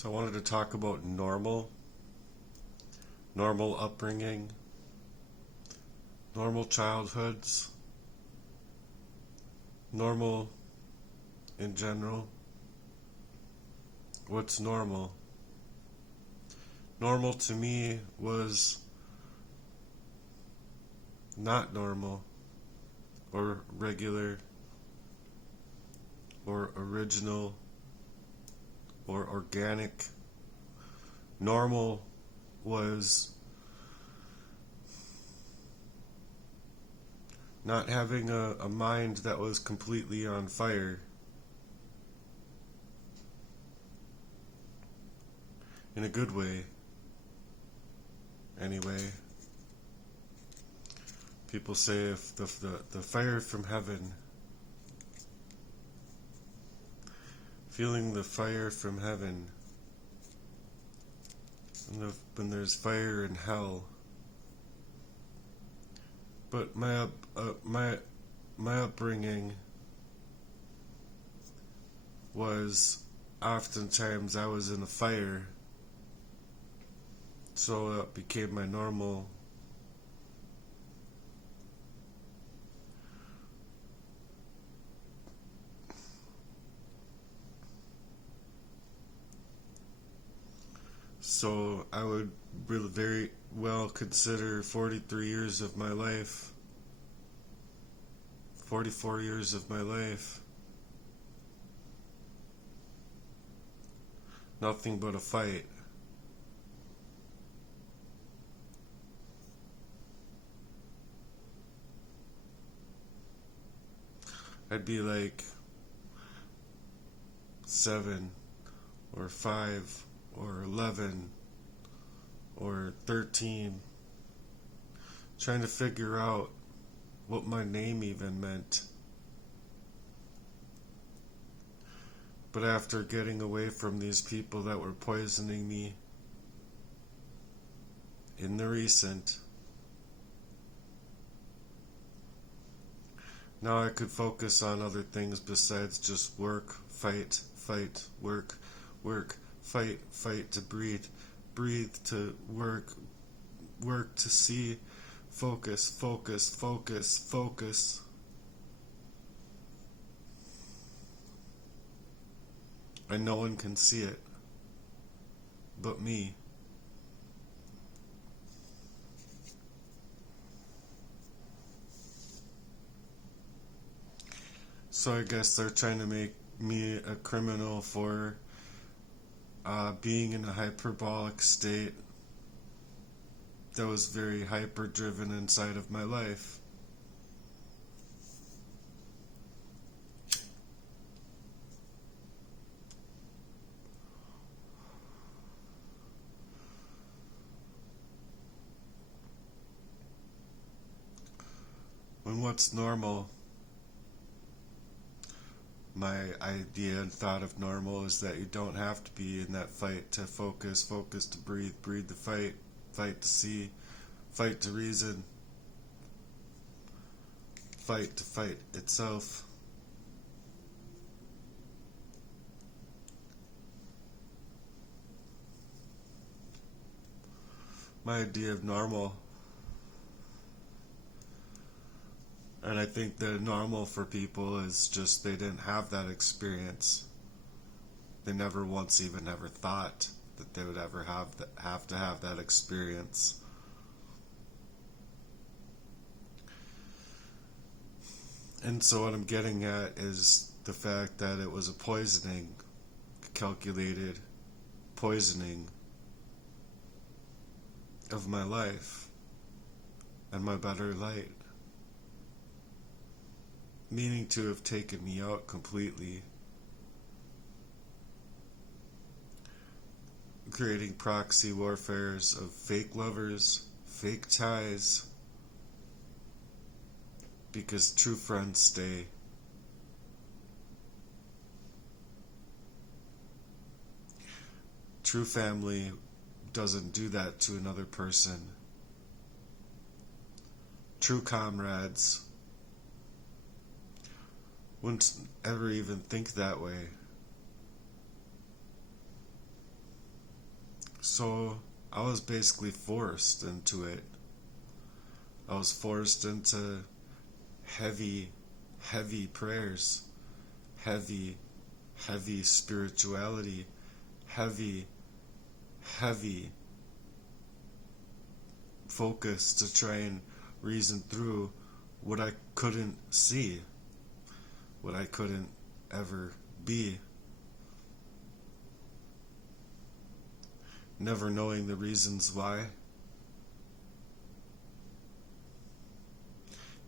So I wanted to talk about normal upbringing, normal childhoods, normal in general. What's normal? Normal to me was not normal or regular or original or organic. Normal was not having a mind that was completely on fire. In a good way. Anyway, people say if the fire from heaven, feeling the fire from heaven, and when there's fire in hell. But my upbringing was oftentimes I was in a fire, so that became my normal. So I would really very well consider 43 years of my life, 44 years of my life, nothing but a fight. I'd be like 7 or 5 or 11 or 13, trying to figure out what my name even meant. But after getting away from these people that were poisoning me in the recent, now I could focus on other things besides just work, fight, work, fight to breathe to work to see, focus. And no one can see it but me. So I guess they're trying to make me a criminal for being in a hyperbolic state that was very hyper driven inside of my life. When what's normal, my idea and thought of normal is that you don't have to be in that fight to focus to breathe to fight to see, fight to reason, fight to fight itself. My idea of normal, and I think the normal for people is just they didn't have that experience. They never once even ever thought that they would ever have to have that experience. And so what I'm getting at is the fact that it was a poisoning, calculated poisoning of my life and my better light, meaning to have taken me out completely, creating proxy warfares of fake lovers, fake ties, because true friends stay. True family doesn't do that to another person. True comrades wouldn't ever even think that way. So I was basically forced into it. I was forced into heavy, heavy prayers, heavy, heavy spirituality, heavy, heavy focus to try and reason through what I couldn't see, what I couldn't ever be. Never knowing the reasons why.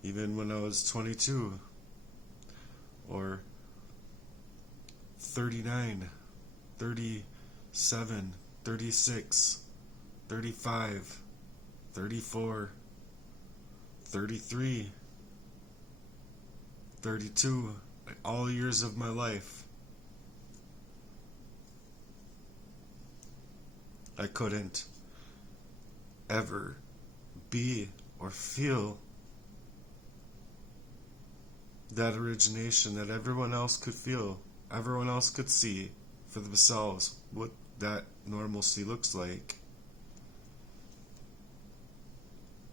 Even when I was 22 or 39, 37, 36, 35, 34, 33, 32, all years of my life, I couldn't ever be or feel that origination that everyone else could feel, everyone else could see for themselves what that normalcy looks like.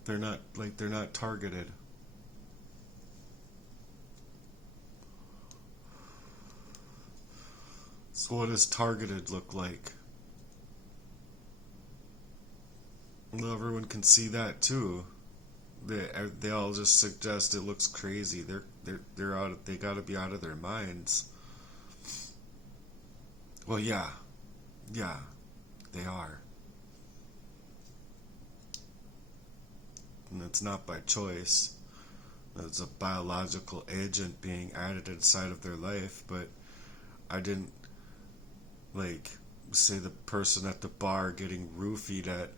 They're not targeted. So what does targeted look like? Well, everyone can see that too. They all just suggest it looks crazy. They're out. They got to be out of their minds. Well, yeah, they are, and it's not by choice. It's a biological agent being added inside of their life. But I didn't say the person at the bar getting roofied at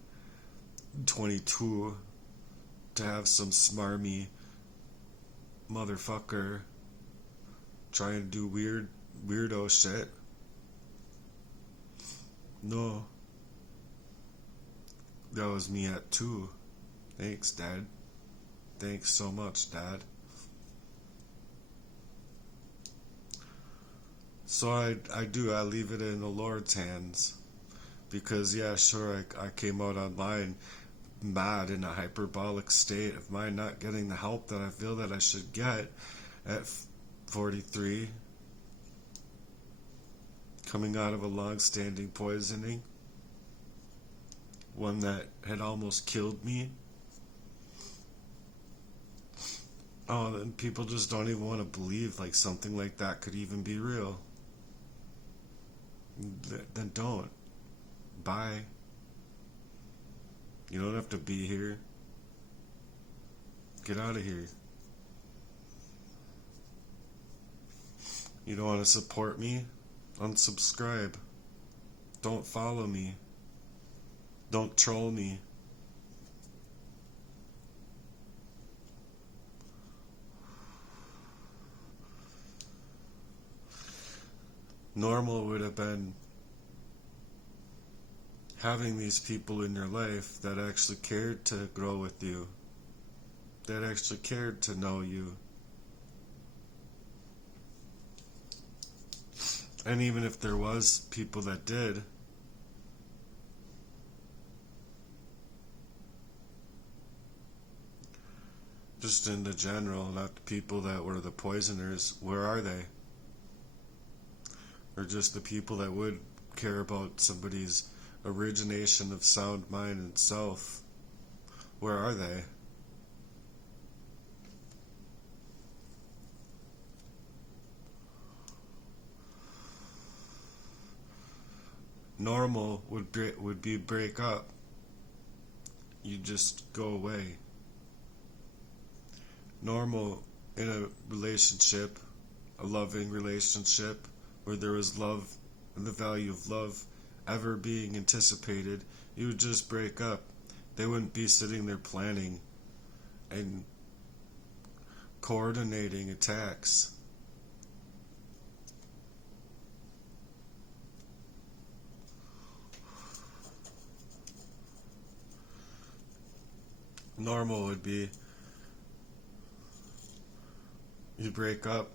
22 to have some smarmy motherfucker trying to do weirdo shit. No. That was me at 2. Thanks, Dad. Thanks so much, Dad. So I leave it in the Lord's hands. Because, yeah, sure, I came out online mad in a hyperbolic state of mind, not getting the help that I feel that I should get at 43, coming out of a long-standing poisoning, one that had almost killed me. Oh, and people just don't even want to believe something like that could even be real. Then don't. Bye. You don't have to be here. Get out of here. You don't want to support me? Unsubscribe. Don't follow me. Don't troll me. Normal would have been having these people in your life that actually cared to grow with you, that actually cared to know you. And even if there was people that did, just in the general, not the people that were the poisoners, where are they? Or just the people that would care about somebody's origination of sound mind and self, where are they? Normal would be break up. You just go away. Normal in a relationship, a loving relationship, where there was love and the value of love ever being anticipated, you would just break up. They wouldn't be sitting there planning and coordinating attacks. Normal would be you break up,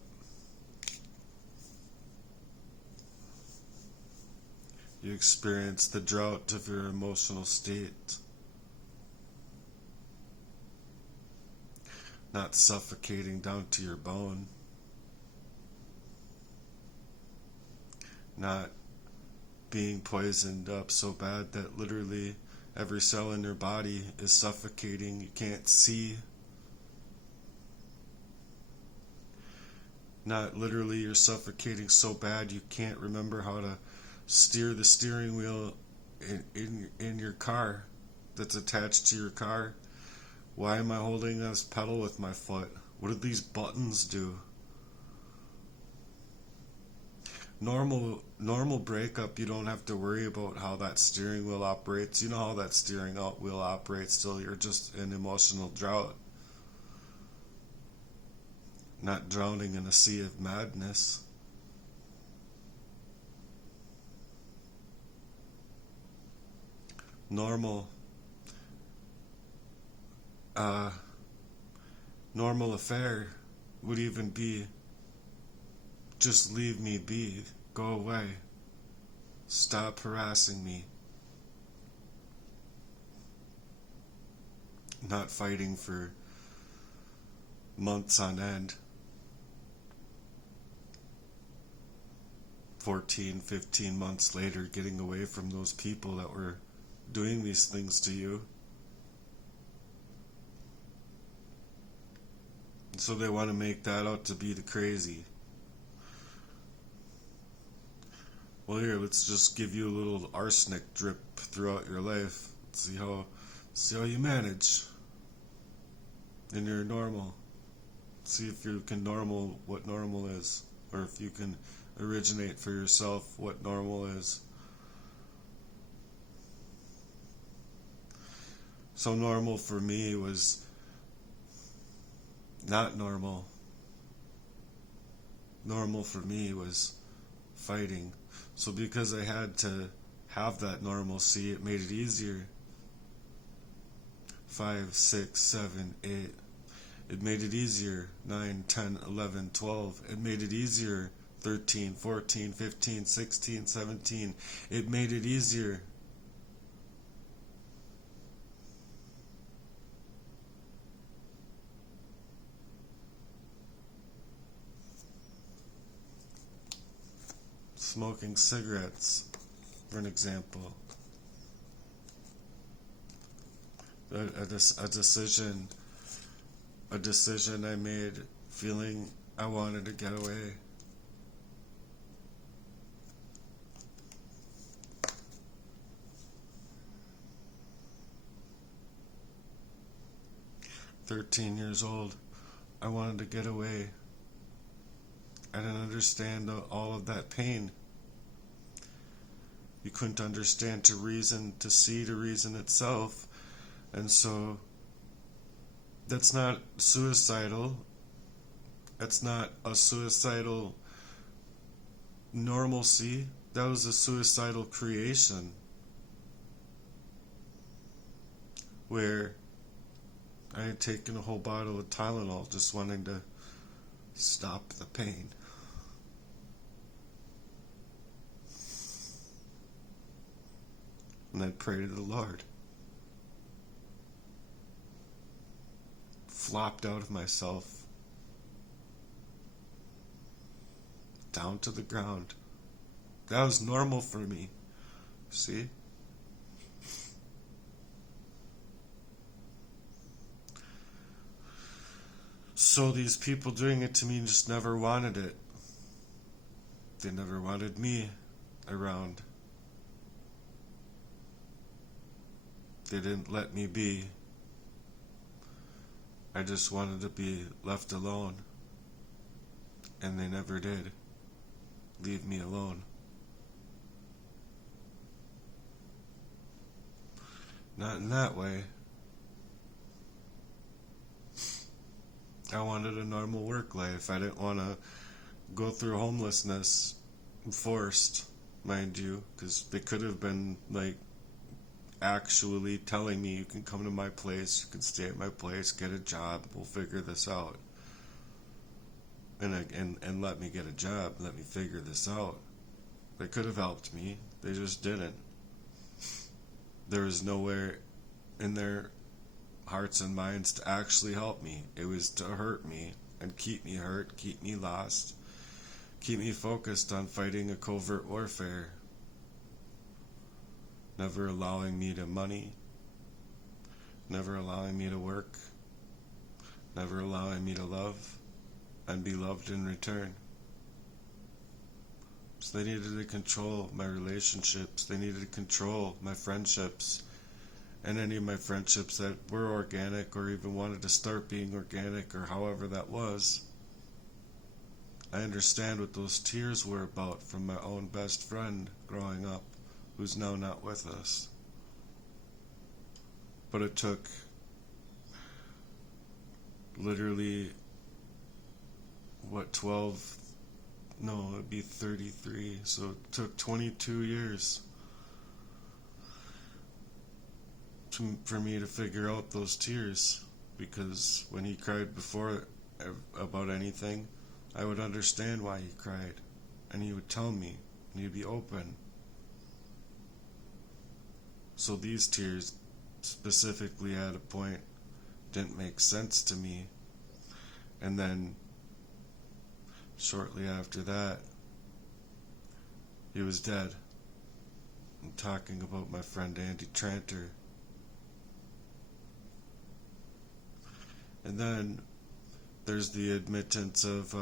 You experience the drought of your emotional state. Not suffocating down to your bone. Not being poisoned up so bad that literally every cell in your body is suffocating. You can't see. Not literally you're suffocating so bad you can't remember how to steer the steering wheel in your car that's attached to your car. Why am I holding this pedal with my foot? What do these buttons do? Normal breakup, you don't have to worry about how that steering wheel operates. You know how that steering wheel operates till you're just in emotional drought. Not drowning in a sea of madness. Normal affair would even be just leave me be, go away, stop harassing me. Not fighting for months on end. 14, 15 months later, getting away from those people that were doing these things to you. And so they want to make that out to be the crazy. Well, here, let's just give you a little arsenic drip throughout your life. See how you manage. And you're normal. See if you can normal what normal is, or if you can originate for yourself what normal is. So normal for me was not normal. Normal for me was fighting. So because I had to have that normalcy, it made it easier. 5, 6, 7, 8. It made it easier. 9, 10, 11, 12. It made it easier. 13, 14, 15, 16, 17. It made it easier. Smoking cigarettes, for an example. A decision I made feeling I wanted to get away. "13 years old, I wanted to get away. I didn't understand all of that pain. You couldn't understand to reason, to see, to reason itself. And so that's not suicidal. That's not a suicidal normalcy. That was a suicidal creation. Where I had taken a whole bottle of Tylenol just wanting to stop the pain. And I'd pray to the Lord. Flopped out of myself. Down to the ground. That was normal for me. See? So these people doing it to me just never wanted it. They never wanted me around. They didn't let me be. I just wanted to be left alone. And they never did. Leave me alone. Not in that way. I wanted a normal work life. I didn't want to go through homelessness forced, mind you, because they could have been like actually telling me, you can come to my place, you can stay at my place, get a job, we'll figure this out. And let me get a job, let me figure this out. They could have helped me. They just didn't. There was nowhere in their hearts and minds to actually help me. It was to hurt me and keep me hurt, keep me lost, keep me focused on fighting a covert warfare, never allowing me to money, never allowing me to work, never allowing me to love and be loved in return. So they needed to control my relationships. They needed to control my friendships. And any of my friendships that were organic or even wanted to start being organic or however that was. I understand what those tears were about from my own best friend growing up, who's now not with us. But it took literally, 12? No, it'd be 33. So it took 22 years for me to figure out those tears, because when he cried before about anything, I would understand why he cried, and he would tell me, and he'd be open. So these tears specifically at a point didn't make sense to me. And then shortly after that, he was dead. I'm talking about my friend Andy Tranter. And then there's the admittance of,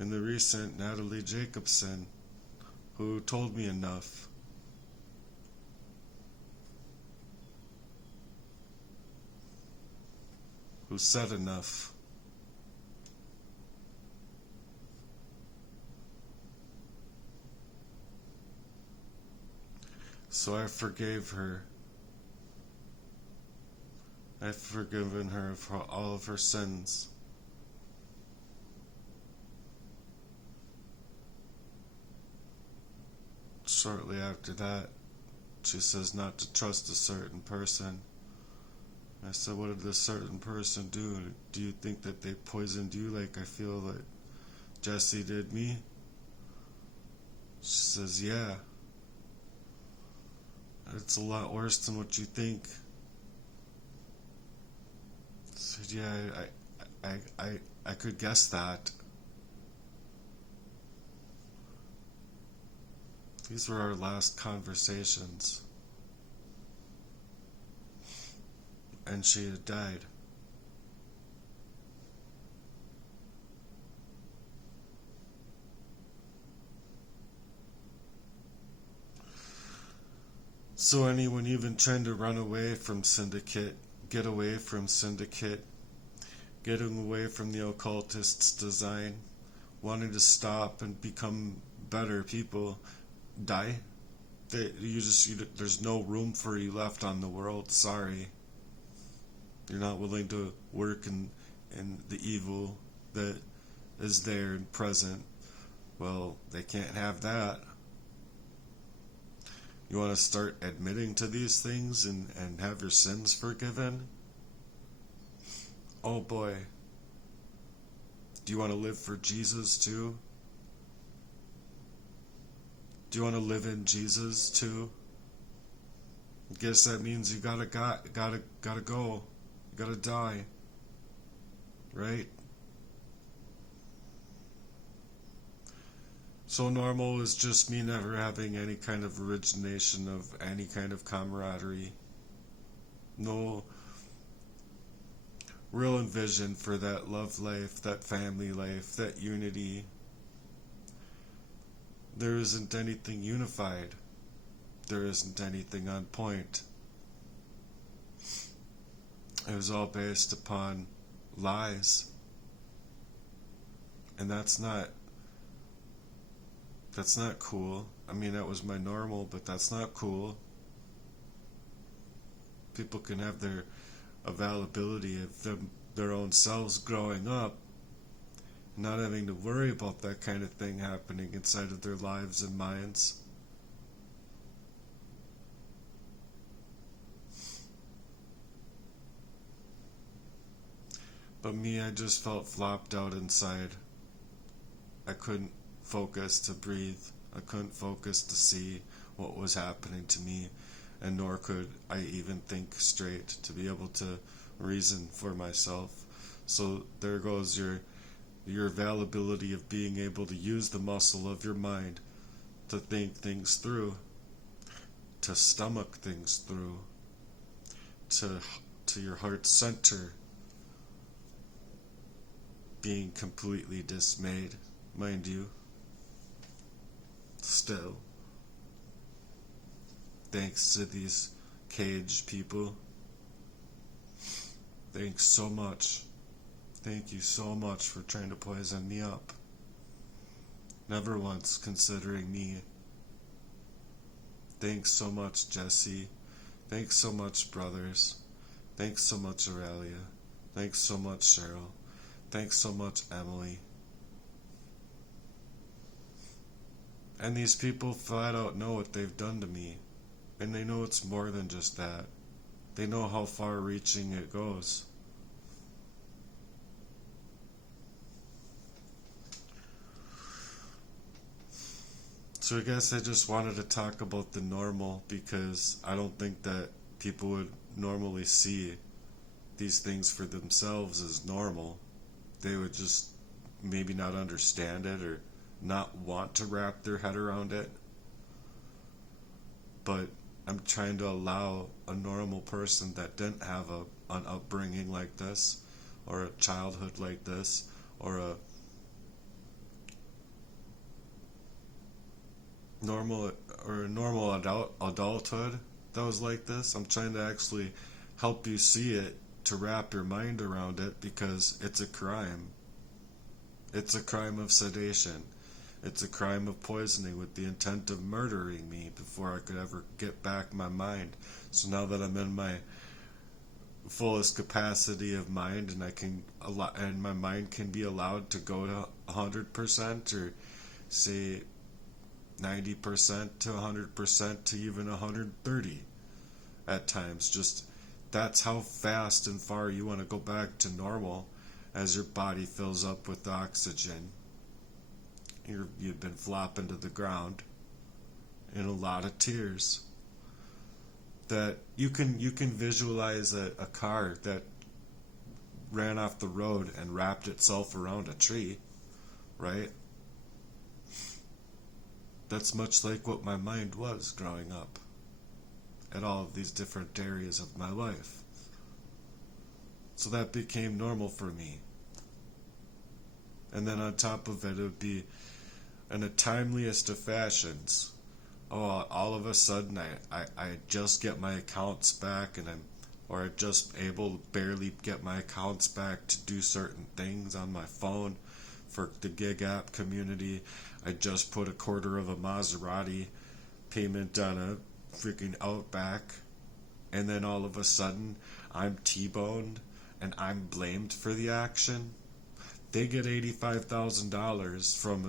in the recent, Natalie Jacobson, who told me enough. Who said enough. So I forgave her. I've forgiven her for all of her sins. Shortly after that, she says not to trust a certain person. I said, what did this certain person do? Do you think that they poisoned you like I feel that Jesse did me? She says, yeah. It's a lot worse than what you think. I said, yeah, I could guess that. These were our last conversations. And she had died. So anyone even trying to run away from Syndicate, get away from Syndicate, getting away from the occultist's design, wanting to stop and become better people, die. There's no room for you left on the world. Sorry. You're not willing to work in the evil that is there and present. Well, they can't have that. You want to start admitting to these things and have your sins forgiven? Oh boy. Do you want to live for Jesus too? Do you want to live in Jesus too? I guess that means you gotta go. You gotta die. Right? So normal is just me never having any kind of origination of any kind of camaraderie. No real envision for that love life, that family life, that unity. There isn't anything unified. There isn't anything on point. It was all based upon lies. And that's not cool. I mean, that was my normal, but that's not cool. People can have their availability of their own selves growing up, not having to worry about that kind of thing happening inside of their lives and minds. But me, I just felt flopped out inside. I couldn't focus to breathe. I couldn't focus to see what was happening to me, and nor could I even think straight to be able to reason for myself. So there goes your availability of being able to use the muscle of your mind to think things through, to stomach things through, to your heart center being completely dismayed, mind you. Still, thanks to these cage people, thanks so much. Thank you so much for trying to poison me up. Never once considering me. Thanks so much, Jesse. Thanks so much, brothers. Thanks so much, Aurelia. Thanks so much, Cheryl. Thanks so much, Emily. And these people flat out know what they've done to me. And they know it's more than just that. They know how far reaching it goes. So I guess I just wanted to talk about the normal, because I don't think that people would normally see these things for themselves as normal. They would just maybe not understand it or not want to wrap their head around it. But I'm trying to allow a normal person that didn't have an upbringing like this, or a childhood like this, or a normal adulthood that was like this. I'm trying to actually help you see it, to wrap your mind around it, because it's a crime. It's a crime of sedation. It's a crime of poisoning with the intent of murdering me before I could ever get back my mind. So now that I'm in my fullest capacity of mind, and my mind can be allowed to go to 100%, or say 90% to 100% to even 130 at times. Just that's how fast and far you want to go back to normal as your body fills up with oxygen. You've been flopping to the ground in a lot of tears. That you can visualize a car that ran off the road and wrapped itself around a tree, right? That's much like what my mind was growing up at all of these different areas of my life. So that became normal for me. And then on top of it would be, in the timeliest of fashions, all of a sudden I just get my accounts back, or I'm just able to barely get my accounts back to do certain things on my phone for the gig app community. I just put $1/4 of a Maserati payment on a freaking Outback, and then all of a sudden I'm T-boned and I'm blamed for the action. They get $85,000 from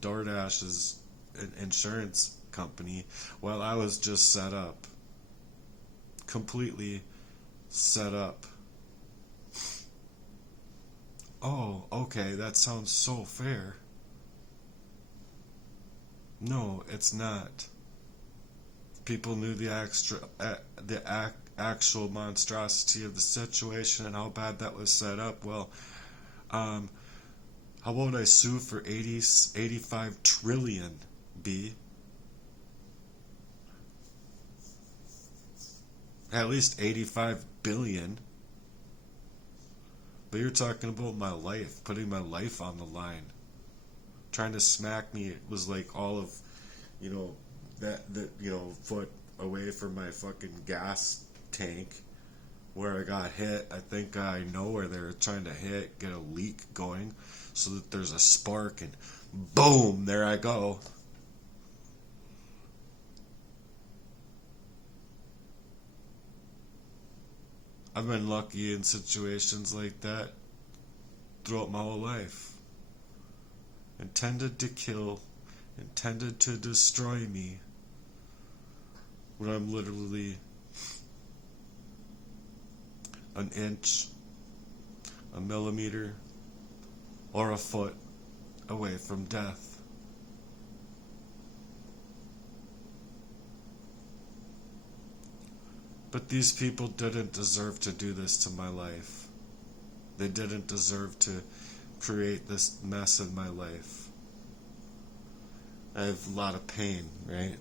DoorDash's insurance company, while I was just set up. Completely set up. Oh, okay, that sounds so fair. No, it's not. People knew the actual monstrosity of the situation and how bad that was set up. Well, how about I sue for 85 trillion, B? At least 85 billion. But you're talking about my life, putting my life on the line. Trying to smack me, it was like all of, that foot away from my fucking gas tank where I got hit. I think I know where they were trying to get a leak going, so that there's a spark, and boom, there I go. I've been lucky in situations like that throughout my whole life. Intended to kill, intended to destroy me, when I'm literally an inch, a millimeter, or a foot away from death. But these people didn't deserve to do this to my life. They didn't deserve to create this mess in my life. I have a lot of pain, right?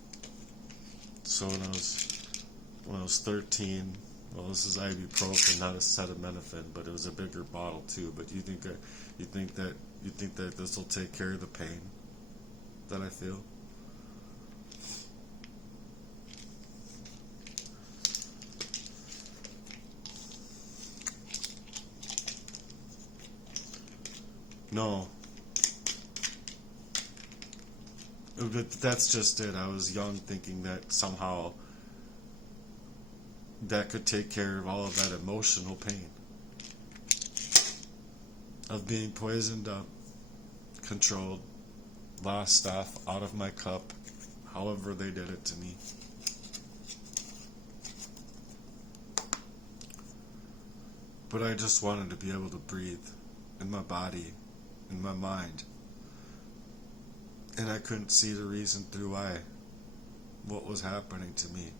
So when I was 13, well, this is ibuprofen, not acetaminophen, but it was a bigger bottle too. But you think that this will take care of the pain that I feel? No. That's just it. I was young thinking that somehow that could take care of all of that emotional pain of being poisoned up, controlled, lost stuff out of my cup, however they did it to me. But I just wanted to be able to breathe in my body, in my mind. And I couldn't see the reason through why, what was happening to me.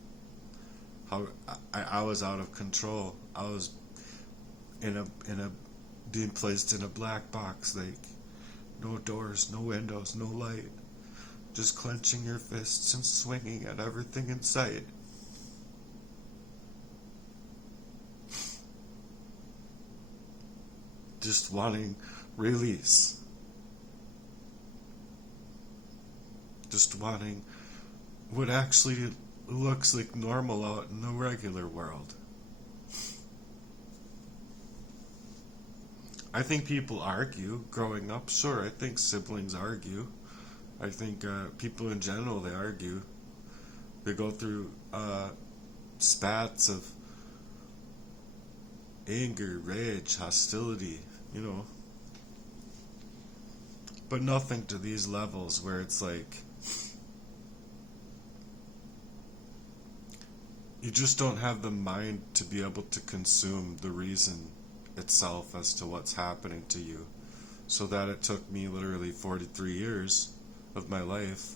How I was out of control. I was being placed in a black box, like no doors, no windows, no light, just clenching your fists and swinging at everything in sight. Just wanting release. Just wanting what actually looks like normal out in the regular world. I think people argue growing up. Sure, I think siblings argue. I think people in general, they argue. They go through spats of anger, rage, hostility, you know. But nothing to these levels where it's like you just don't have the mind to be able to consume the reason itself as to what's happening to you. So that it took me literally 43 years of my life,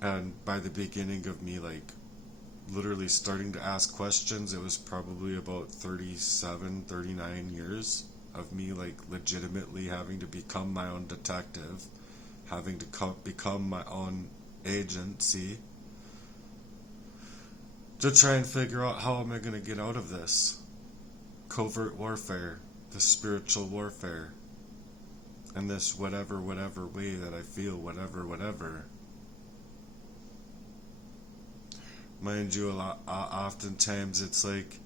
and by the beginning of me like literally starting to ask questions, it was probably about 37, 39 years of me like legitimately having to become my own detective, having to become my own agency, to try and figure out how am I going to get out of this covert warfare, this spiritual warfare, and this whatever way that I feel, whatever. Mind you, oftentimes it's like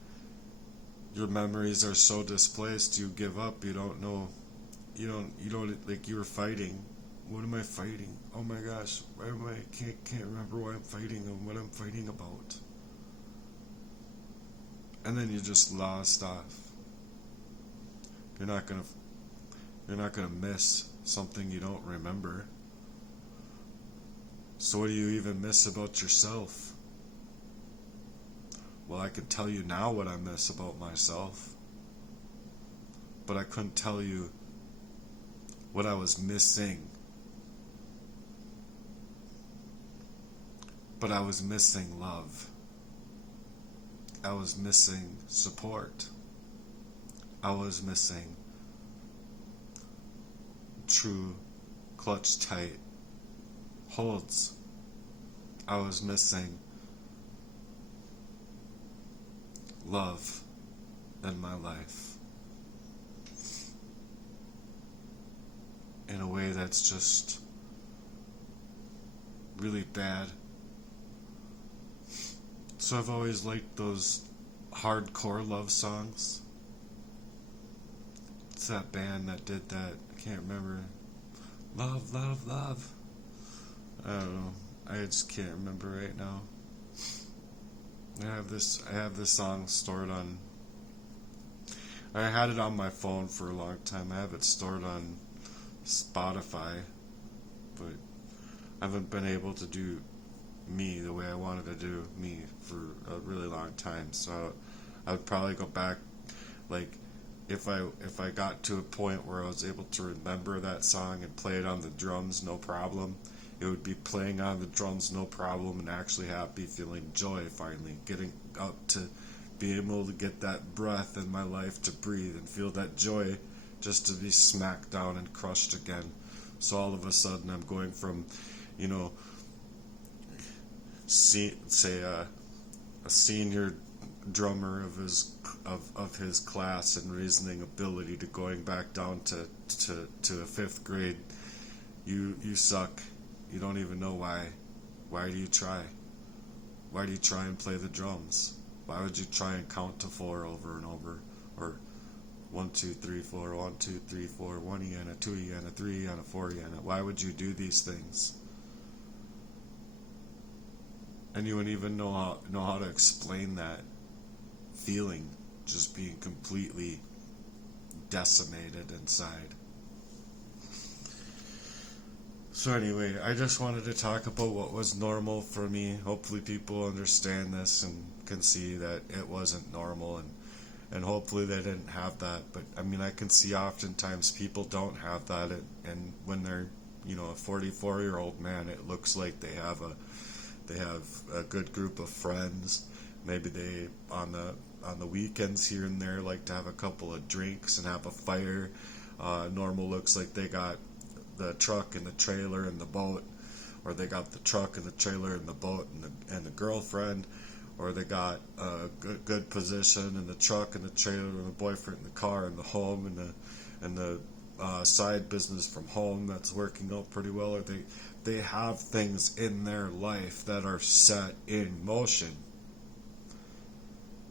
your memories are so displaced, you give up, you don't know, you don't, like you were fighting. What am I fighting? Oh my gosh, why am I, can't remember why I'm fighting and what I'm fighting about. And then you just lost off. You're not gonna miss something you don't remember. So what do you even miss about yourself? Well, I could tell you now what I miss about myself, but I couldn't tell you what I was missing. But I was missing love. I was missing support. I was missing true clutch tight holds. I was missing love in my life in a way that's just really bad. So I've always liked those hardcore love songs. It's that band that did that. I can't remember. Love, love, love. I don't know. I just can't remember right now. I have this song stored on. I had it on my phone for a long time. I have it stored on Spotify, but I haven't been able to do me the way I wanted to do me for a really long time. So I would probably go back, like if I got to a point where I was able to remember that song and play it on the drums, no problem. it would be playing on the drums no problem and actually happy, feeling joy finally, getting up to be able to get that breath in my life to breathe and feel that joy just to be smacked down and crushed again. So all of a sudden I'm going from, you know, say a senior drummer of his class and reasoning ability to going back down to a fifth grade. You suck. You don't even know why. Why do you try? Why do you try and play the drums? Why would you try and count to 4 over and over? Or 1, 2, 3, 4, 1, 2, 3, 4, 1 yen, a 2 yen, a 3 yen, a 4 yen. Why would you do these things? And you wouldn't even know how to explain that feeling, just being completely decimated inside. So anyway, I just wanted to talk about what was normal for me. Hopefully people understand this and can see that it wasn't normal, and hopefully they didn't have that. But I mean, I can see oftentimes people don't have that, and when they're, you know, a 44-year-old man, it looks like they have a good group of friends. Maybe they on the weekends here and there like to have a couple of drinks and have a fire. Normal looks like they got the truck and the trailer and the boat, or they got the truck and the trailer and the boat and the girlfriend, or they got a good position in the truck and the trailer and the boyfriend and the car and the home and the side business from home that's working out pretty well, or they have things in their life that are set in motion.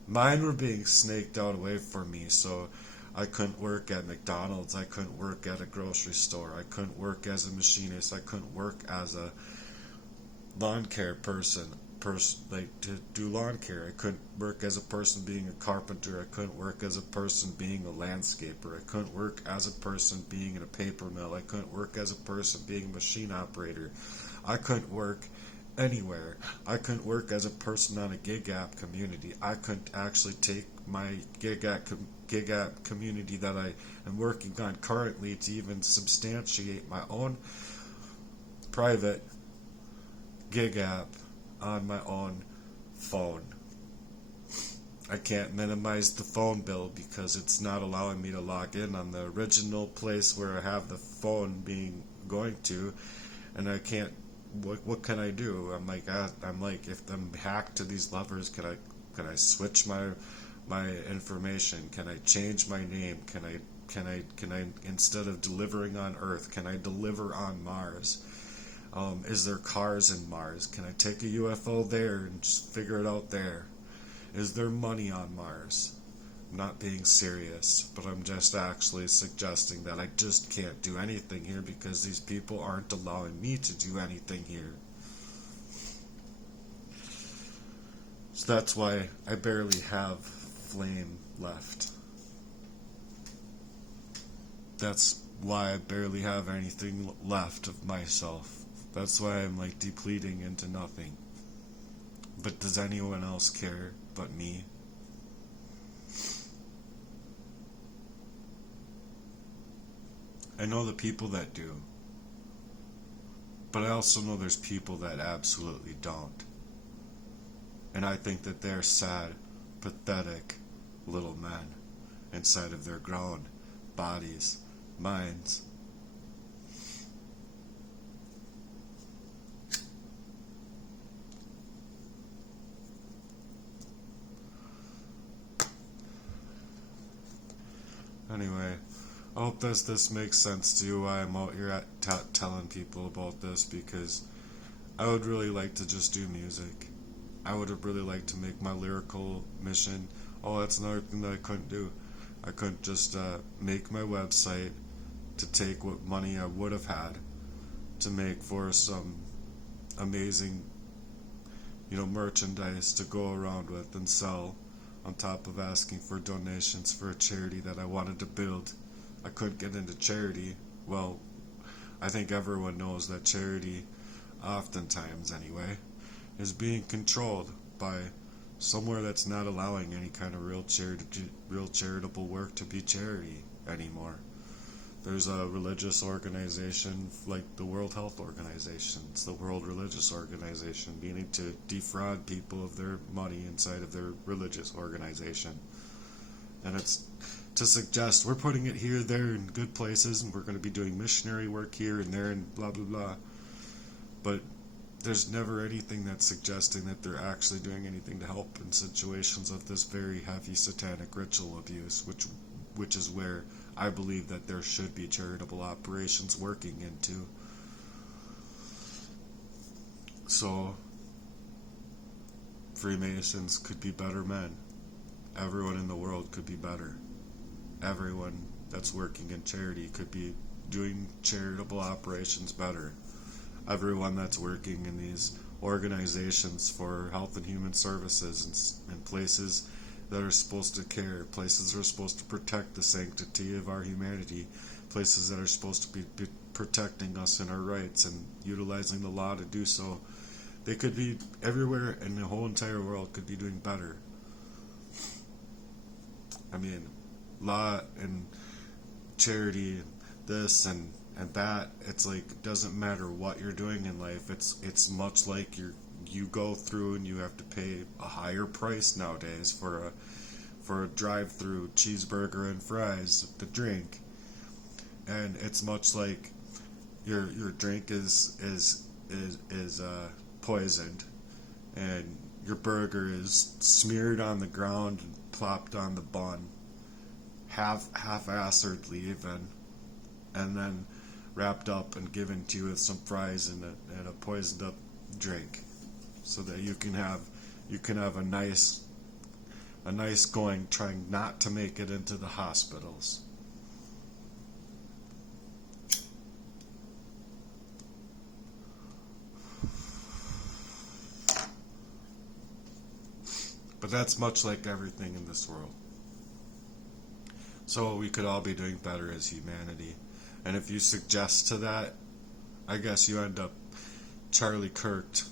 Mine were being snaked out away from me, so I couldn't work at McDonald's, I couldn't work at a grocery store, I couldn't work as a machinist, I couldn't work as a lawn care person like to do lawn care. I couldn't work as a person being a carpenter, I couldn't work as a person being a landscaper, I couldn't work as a person being in a paper mill, I couldn't work as a person being a machine operator, I couldn't work anywhere. I couldn't work as a person on a gig app community. I couldn't actually take my gig app community that I am working on currently to even substantiate my own private gig app on my own phone. I can't minimize the phone bill because it's not allowing me to log in on the original place where I have the phone going to, and I can't. What can I do? I'm like, if I'm hacked to these levers, can I switch my information? Can I change my name? Can I instead of delivering on Earth, can I deliver on Mars? Is there cars in Mars? Can I take a UFO there and just figure it out there? Is there money on Mars? I'm not being serious, but I'm just actually suggesting that I just can't do anything here because these people aren't allowing me to do anything here. So that's why I barely have flame left. That's why I barely have anything left of myself. That's why I'm like depleting into nothing. But does anyone else care but me? I know the people that do, but I also know there's people that absolutely don't. And I think that they're sad, pathetic little men inside of their grown bodies, minds. Anyway, I hope this makes sense to you why I'm out here telling people about this, because I would really like to just do music. I would have really liked to make my lyrical mission. Oh, that's another thing that I couldn't do. I couldn't just make my website to take what money I would have had to make for some amazing, merchandise to go around with and sell, on top of asking for donations for a charity that I wanted to build. I couldn't get into charity. Well, I think everyone knows that charity, oftentimes anyway, is being controlled by somewhere that's not allowing any kind of real charitable work to be charity anymore. There's a religious organization like the World Health Organization. It's the World Religious Organization, meaning to defraud people of their money inside of their religious organization. And it's to suggest we're putting it here, there, in good places, and we're going to be doing missionary work here and there and blah, blah, blah. But there's never anything that's suggesting that they're actually doing anything to help in situations of this very heavy satanic ritual abuse, which is where I believe that there should be charitable operations working into. So, Freemasons could be better men. Everyone in the world could be better. Everyone that's working in charity could be doing charitable operations better. Everyone that's working in these organizations for health and human services and places that are supposed to care, places that are supposed to protect the sanctity of our humanity, places that are supposed to be protecting us in our rights and utilizing the law to do so. They could be everywhere, and the whole entire world could be doing better. I mean, law and charity, this and that, it's like, doesn't matter what you're doing in life. It's much like you go through and you have to pay a higher price nowadays for a drive-through cheeseburger and fries, the drink. And it's much like your drink is poisoned, and your burger is smeared on the ground and plopped on the bun, half-assedly even, and then wrapped up and given to you with some fries and a poisoned up drink, so that you can have a nice going, trying not to make it into the hospitals. But that's much like everything in this world. So we could all be doing better as humanity. And if you suggest to that, I guess you end up Charlie Kirk'd.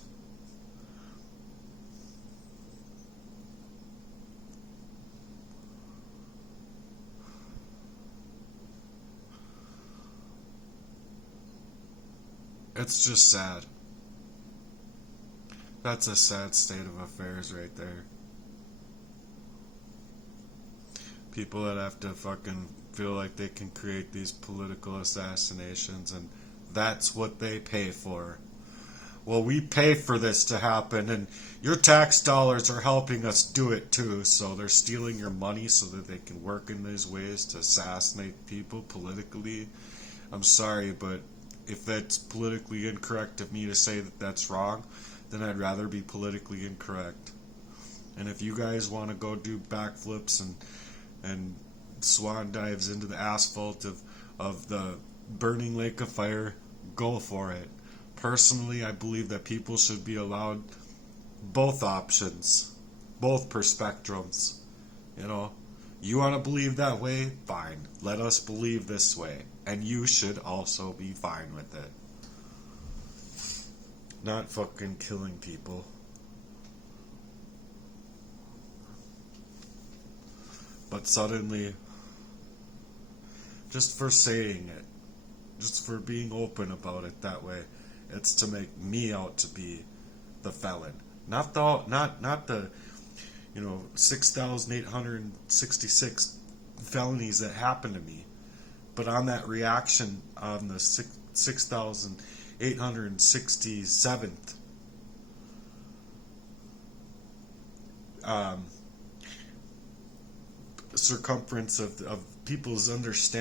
It's just sad. That's a sad state of affairs right there. People that have to fucking feel like they can create these political assassinations, and that's what they pay for. Well, we pay for this to happen, and your tax dollars are helping us do it too, so they're stealing your money so that they can work in these ways to assassinate people politically. I'm sorry, but if that's politically incorrect of me to say that that's wrong, then I'd rather be politically incorrect. And if you guys want to go do backflips and swan dives into the asphalt of the burning lake of fire, go for it. Personally, I believe that people should be allowed both options, both perspectives. You know, you want to believe that way? Fine. Let us believe this way. And you should also be fine with it. Not fucking killing people. But suddenly, just for saying it, just for being open about it that way, it's to make me out to be the felon. Not the 6,866 felonies that happened to me, but on that reaction on the 6,867th circumference of people's understanding